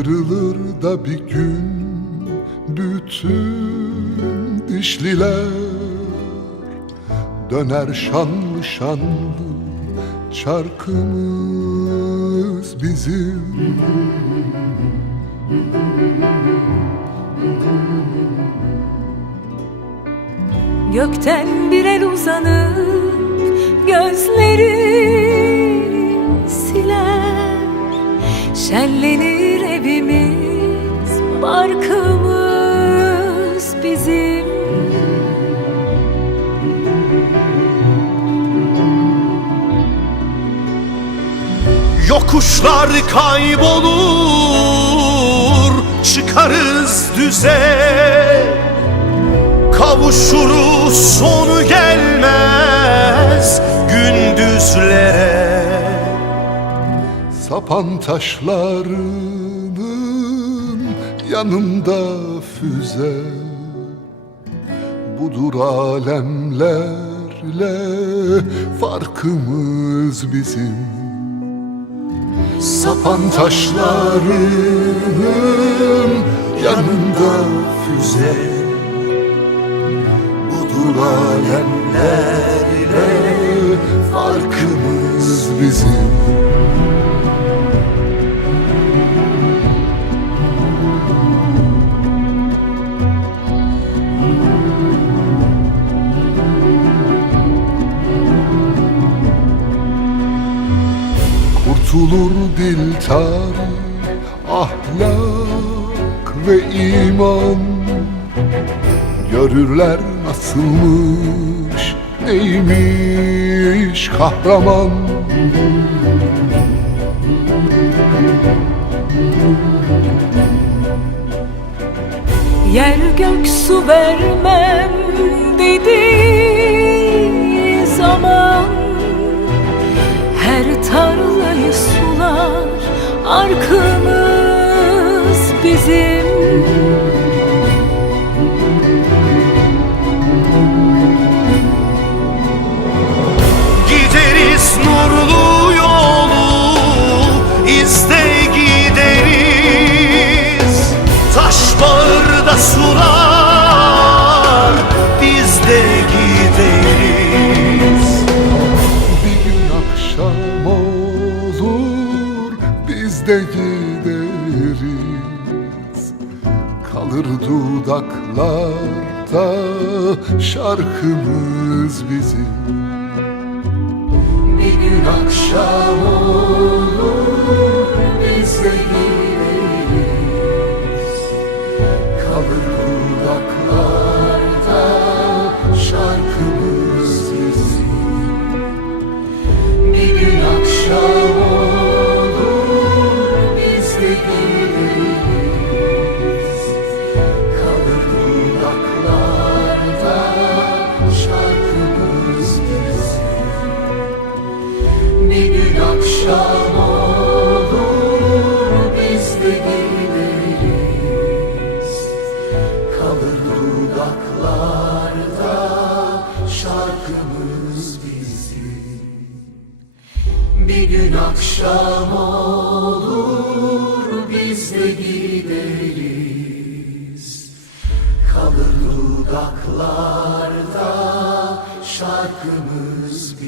Kırılır da bir gün bütün dişliler. Döner şanlı şanlı çarkımız bizim. Gökten bir el uzanıp gözleri Şenlenir evimiz, barkımız bizim. Yokuşlar kaybolur Çıkarız düze. Kavuşuruz sonu gelmez Gündüzlere Sapan taşlarının yanında füze. Budur alemlerle farkımız bizim. Sapan taşlarının yanında füze. Budur alemlerle farkımız bizim Kurtulur dil tarih, ahlak ve iman. Görürler nasılmış, neymiş kahraman. Yer gök su vermem arkamız bizim. Gideriz nurlu yolu izde gideriz. Taş bağırda sular de gideriz Kalır dudaklarda şarkımız bizim. Bir gün akşam olur akşam olur biz de gideriz Kalır dudaklarda şarkımız bizim. Bir gün akşam olur biz de gideriz. Kalır dudaklarda şarkımız